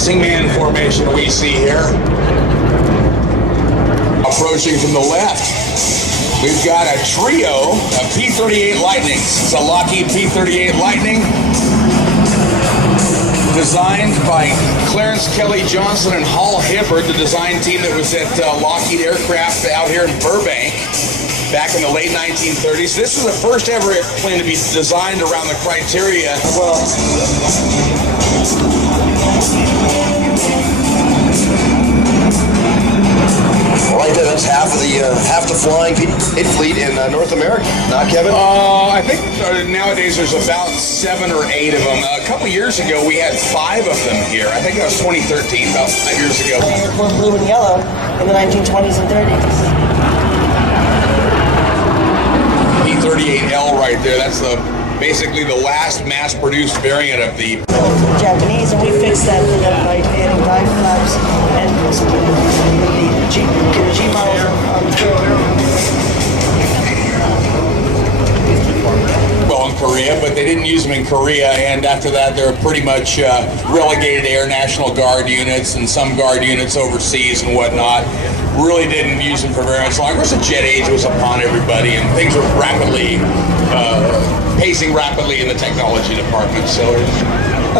missing man formation we see here. Approaching from the left, we've got a trio of P-38 Lightnings. It's a Lockheed P-38 Lightning, designed by Clarence Kelly Johnson and Hal Hibbard, the design team that was at Lockheed Aircraft out here in Burbank back in the late 1930s. This is the first ever airplane to be designed around the criteria. Right there, that's half the flying fleet in North America, not Kevin? I think nowadays there's about 7 or 8 of them. A couple years ago we had 5 of them here. I think that was 2013, about 5 years ago. Airport blue and yellow in the 1920s and 30s. P-38L right there. That's basically the last mass-produced variant of the Japanese, and we fixed that for them by adding dive flaps and the G models on the well, in Korea, but they didn't use them in Korea, and after that they were pretty much relegated to Air National Guard units and some Guard units overseas and whatnot. Really didn't use them for very much longer. Of course, the jet age was upon everybody, and things were pacing rapidly in the technology department. So,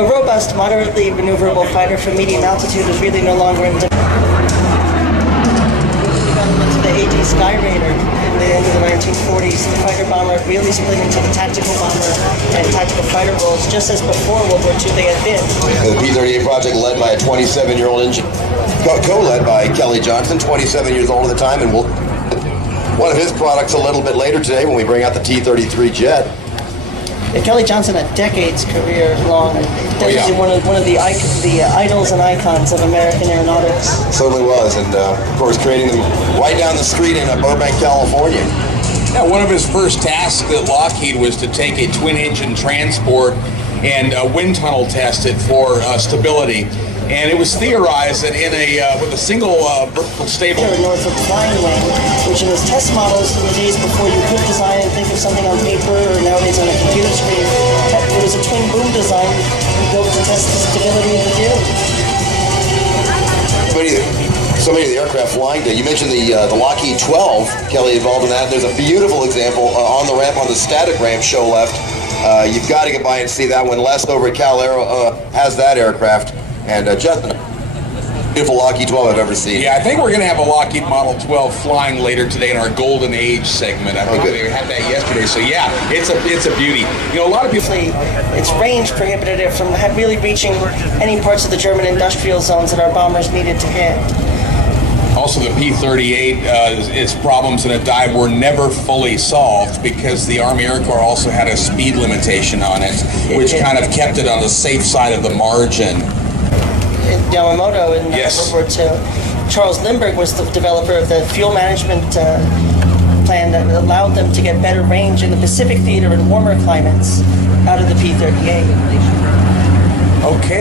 a robust, moderately maneuverable fighter for medium altitude is really no longer in demand. Development of the AD Skyraider in the end of the 1940s, the fighter bomber really split into the tactical bomber and tactical fighter roles, just as before World War II they had been. The P-38 project led by a 27-year-old engineer, co-led by Kelly Johnson, 27 years old at the time, and one of his products a little bit later today when we bring out the T-33 jet. Kelly Johnson had decades career long. Definitely one of the idols and icons of American aeronautics. Certainly was, and of course creating them right down the street in Burbank, California. yeah, one of his first tasks at Lockheed was to take a twin-engine transport and wind tunnel test it for stability. And it was theorized that with a single vertical stable. North of the flying wing, which in those test models in the days before you could design and think of something on paper or nowadays on a computer screen, it was a twin boom design built to test the stability of the view. So many of the aircraft flying there. You mentioned the Lockheed 12, Kelly involved in that. There's a beautiful example on the ramp on the static ramp show left. You've got to get by and see that one. Les over at Cal Aero has that aircraft. And just the beautiful Lockheed 12 I've ever seen. Yeah, I think we're going to have a Lockheed Model 12 flying later today in our Golden Age segment. I think they had that yesterday. So yeah, it's a beauty. You know, a lot of people. It's range prohibitive from really reaching any parts of the German industrial zones that our bombers needed to hit. Also, the P-38, its problems in a dive were never fully solved because the Army Air Corps also had a speed limitation on it, which kind of kept it on the safe side of the margin. Yamamoto in World War II. Charles Lindbergh was the developer of the fuel management plan that allowed them to get better range in the Pacific theater in warmer climates out of the P-38. Okay.